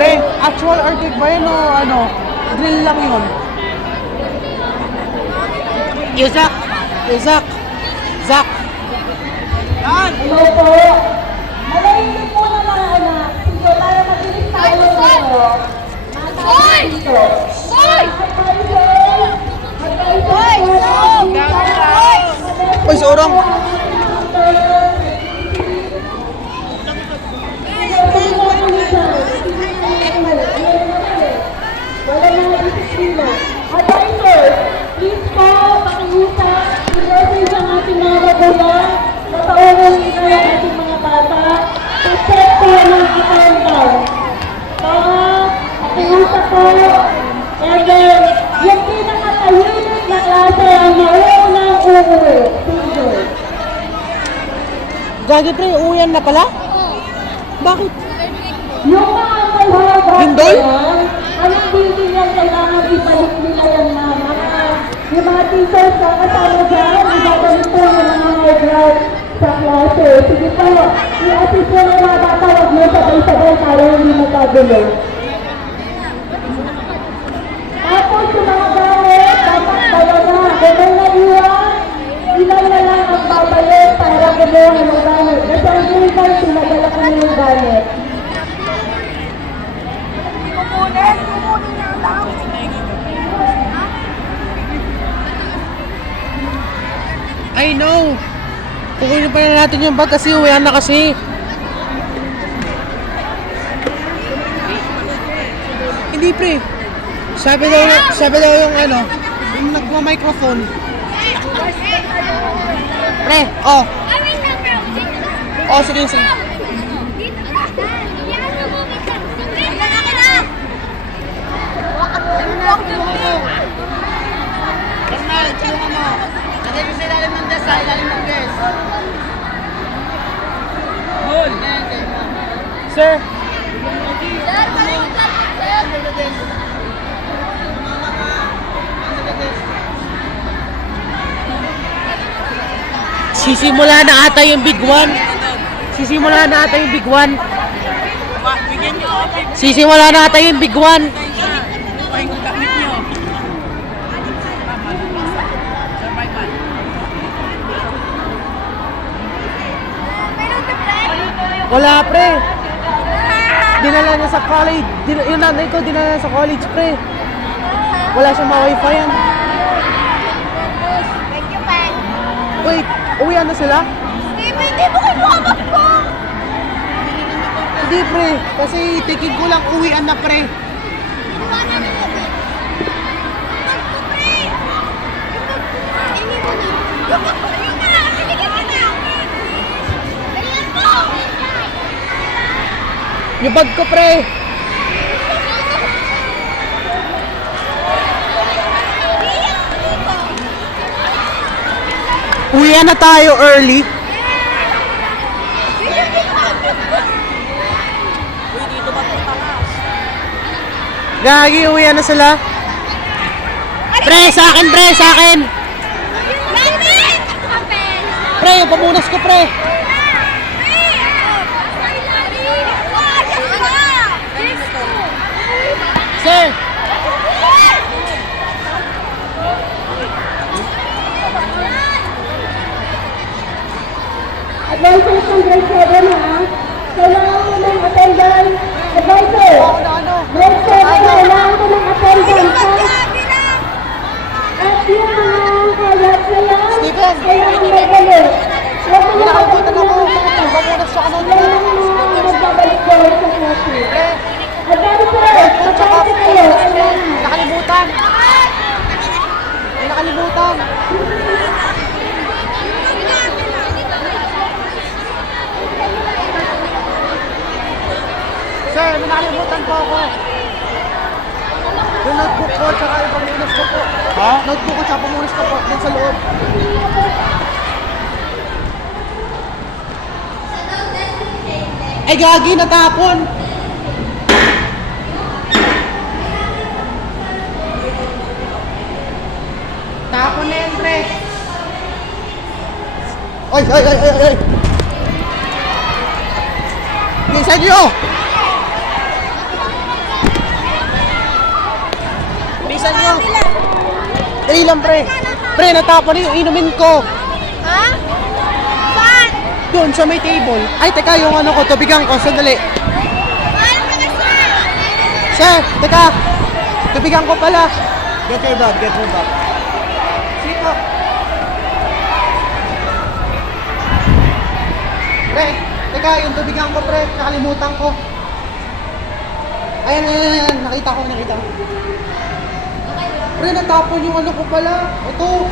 Pre, actual earthquake ba yun o ano? Drill lang yun. Zach! Zach! Zach! Yan! Hello po! Malahimik po na mga anak. Sige, para mabilis tayo dito. Hoy! Hoy! Uy, si Orong! Wala na disiplina. Advisors, please po, pakiusap, i-message ang ating mga magulang, napaunan nito ang ating mga bata, to-check po ng attendance. Para, pakiusap po, and then, yung pinakatahimik na klase ang maunang uuwi. Teacher. Gagi pre, uwian na pala? Bakit? Yung mga kalahag Lindol? anong building yan kailangan ibalik nila yan mama? Yung mga teachers na kasama dyan, ibabalik po yung mga high sa klase. Sige po, i-assist po ng mga bata, huwag mo sabay-sabay tayo hindi magkagulo. Tapos yung mga gamit, dapat dala na. Kung may naiwan, ilan na lang ang babayot para kumuha ng gamit. Kasi ang illegal, sinadala ko na yung gamit. I know! Kukunin pa na natin yung bag kasi uwian na kasi. Hindi pre. Sabi daw yung ano, yung nagma-microphone. Pre, oh. Oh, sige, sige. Lagay ko sa ilalim ng desk, ilalim ng desk. Hold! Sir, sisimula na ata yung big one. Sisimula na ata yung big one. Sisimula na ata yung big one. Wala pre. Dinala niya sa college. Yung nanay ko dinala niya sa college pre. Wala siyang ma-wifi yan. Thank you, Pen. Wait, uwian na sila? Steve, hindi mo kinuha bag ko! Hindi pre, kasi tikin ko lang uwian na pre. Kinuha namin natin. Bag ko, pre! Yung bag ko nga. Ini mo na. Yung bag ko na yun na! Binigyan kita! Dalihan mo! Yung bag ko pre. Uwian na tayo early. Gagi, uwian na sila. Pre, sa akin pre, sa akin. Pre, yung pamunas ko pre. Sir. Advisors ng grade 7 ha. Kailangan mo ng attendance. Advisor. Grade 7, kailangan mo ng attendance ha. Advisors, mag-taxi kayo. Ayan. Nakalimutan. May nakalimutan. Sir, may nakalimutan po ako. Yung notebook ko, tsaka yung pamunas ko po. Ha? Notebook ko, tsaka pamunas ko po. Doon sa loob. Ay, gagi, natapon. Tapon na yan, pre. Ay, ay, ay, ay, ay. Bilisan nyo! Bilisan nyo! Dali lang, pre. Pre, natapon na yung inumin ko. Ha? Saan? Doon sa may table. Ay, teka, yung ano ko, tubigan ko. Sandali. Ano ka na, sir? Sir, teka. Tubigan ko pala. Get your bag, get your bag. Sito. Pre, teka, yung tubigan ko, pre. Nakalimutan ko. Ayan, ayan, ayan. Nakita ko, nakita ko. Pre, natapon yung ano ko pala. Ito.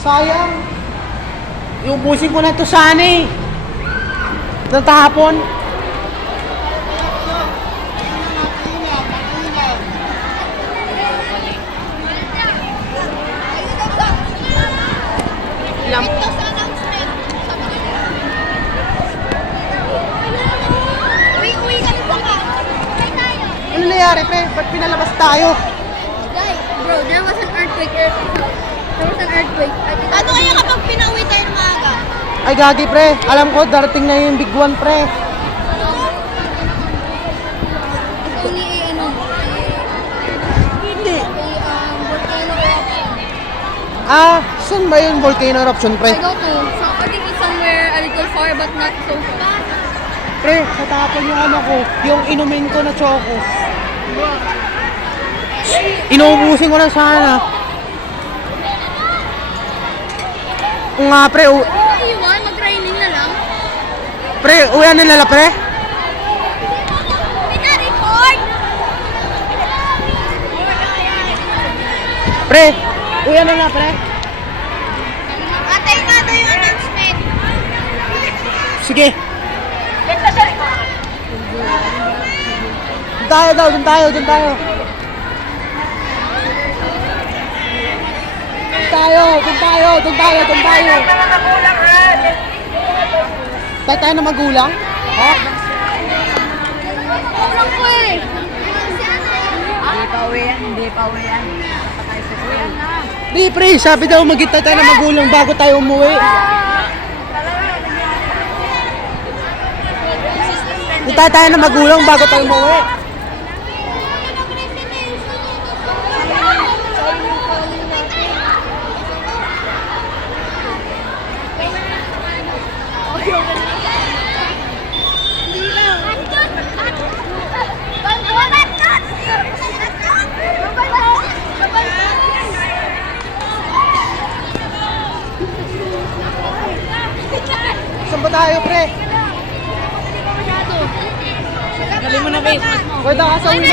Sayang. Yung busin ko na to sana eh. Natapon. Ilang? Ito sa announcement. Sabi nila. Uwi ka na sa ka. Uwi tayo. Ano nangyari, pre? Ba't pinalabas tayo? Dai, bro, there was an earthquake. There was an earthquake. Ano kaya kapag pinauwi tayo ng maaga? Ay, gagi, pre. Alam ko, darating na yung big one, pre. So, ano? Hindi. Volcano eruption. Ah, saan ba yung volcano eruption, pre? I don't know. So, I think it's somewhere a little far but not so far. Pre, natapon yung ano ko, yung inumin ko na choco. Inuubusin ko na sana. Oo nga, pre. Iwan, mag-training na lang. Pre, uyan na nila, pre. Pina-report! Pre, uyan na pre. Atay na yung announcement. Sige. Doon tayo. Doon tayo. Tayo na magulang? Ha? Kulang ko eh. Hindi pa uwi yan. Patay sa uwi na. Di pre, sabi daw magkita tayo na magulang bago tayo umuwi. Kita tayo na magulang bago tayo umuwi. Saan ba tayo, pre? Galing mo na, babe. Pwede ka sa uwi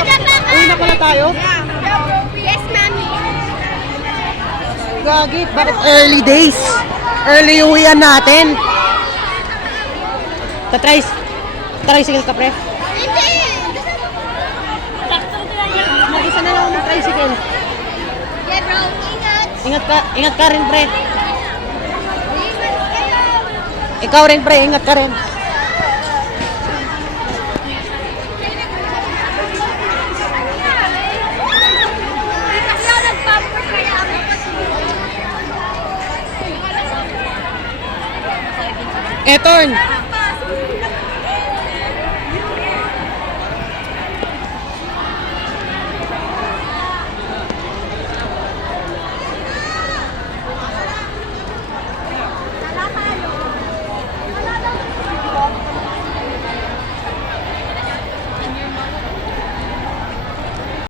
na pala tayo? Yes, mami. Gagi, bakit early days? Early uwian natin. Tricycle ka, pre? Hindi. Mag-isa na lang ako ng tricycle. Yeah, bro. Ingat. Ingat ka rin, pre. Ikaw rin, pre, ingat ka rin. Kasi ako nag-pamper kaya ako. Eton,